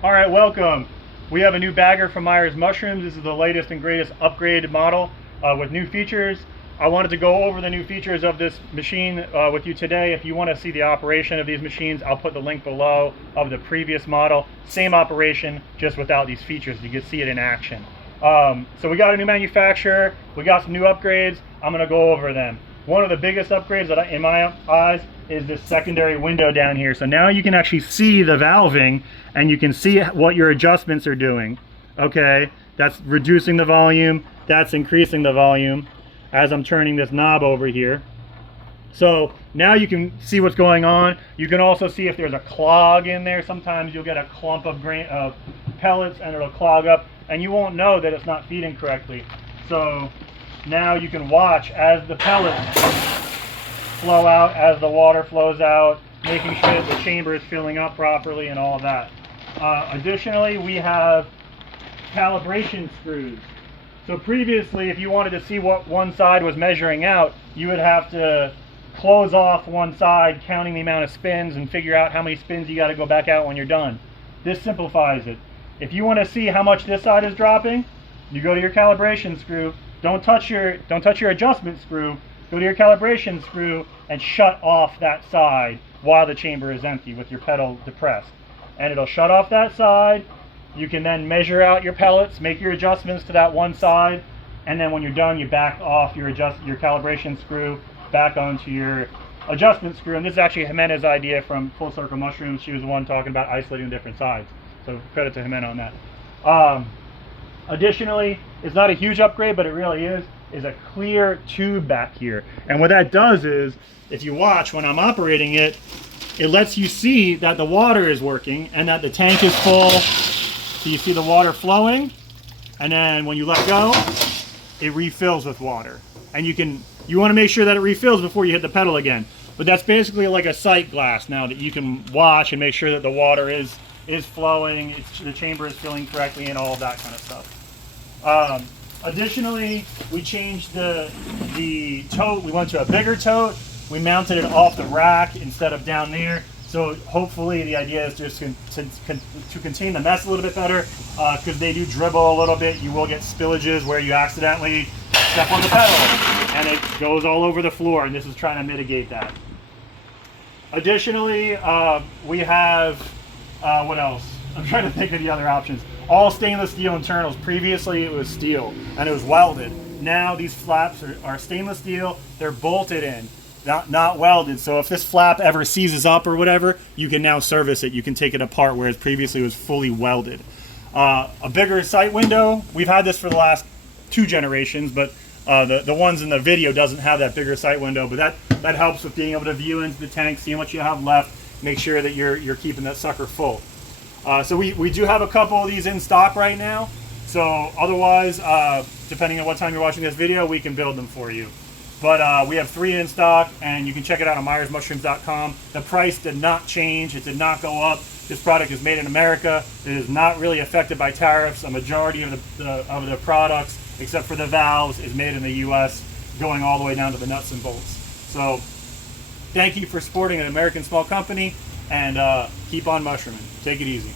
All right, welcome. We have a new bagger from Myers Mushrooms. This is the latest and greatest upgraded model with new features. I wanted to go over the new features of this machine with you today. If you want to see the operation of these machines, I'll put the link below of the previous model. Same operation, just without these features. You can see it in action. So we got a new manufacturer. We got some new upgrades. I'm going to go over them. One of the biggest upgrades that in my eyes is this secondary window down here. So now you can actually see the valving and you can see what your adjustments are doing. Okay, that's reducing the volume, that's increasing the volume as I'm turning this knob over here. So now you can see what's going on. You can also see if there's a clog in there. Sometimes you'll get a clump of pellets and it'll clog up and you won't know that it's not feeding correctly. So now you can watch as the pellets flow out, as the water flows out, making sure that the chamber is filling up properly and all of that. Additionally, we have calibration screws. So previously, if you wanted to see what one side was measuring out, you would have to close off one side, counting the amount of spins, and figure out how many spins you got to go back out when you're done. This simplifies it. If you want to see how much this side is dropping, you go to your calibration screw. Don't touch your adjustment screw. Go to your calibration screw and shut off that side while the chamber is empty with your pedal depressed. And it'll shut off that side. You can then measure out your pellets, make your adjustments to that one side, and then when you're done, you back off your calibration screw back onto your adjustment screw. And this is actually Jimena's idea from Full Circle Mushrooms. She was the one talking about isolating different sides. So credit to Jimena on that. Additionally, it's not a huge upgrade, but it really is a clear tube back here. And what that does is, if you watch when I'm operating it, it lets you see that the water is working and that the tank is full. So you see the water flowing, and then when you let go, it refills with water. And you want to make sure that it refills before you hit the pedal again. But that's basically like a sight glass now that you can watch and make sure that the water is flowing, the chamber is filling correctly, and all of that kind of stuff. Additionally, we changed the tote. We went to a bigger tote. We mounted it off the rack instead of down there. So hopefully the idea is just to contain the mess a little bit better, because they do dribble a little bit. You will get spillages where you accidentally step on the pedal and it goes all over the floor, and this is trying to mitigate that. Additionally, we have, what else? I'm trying to think of the other options. All stainless steel internals. Previously it was steel and it was welded. Now these flaps are stainless steel. They're bolted in, not welded. So if this flap ever seizes up or whatever, you can now service it. You can take it apart, whereas previously it was fully welded. A bigger sight window. We've had this for the last 2 generations, but the ones in the video doesn't have that bigger sight window. But that helps with being able to view into the tank, seeing what you have left, make sure that you're keeping that sucker full. So we do have a couple of these in stock right now. So otherwise, depending on what time you're watching this video, we can build them for you. But we have 3 in stock, and you can check it out on myersmushrooms.com. The price did not change. It did not go up. This product is made in America. It is not really affected by tariffs. A majority of the products, except for the valves, is made in the U.S., going all the way down to the nuts and bolts. So thank you for supporting an American small company, and keep on mushrooming. Take it easy.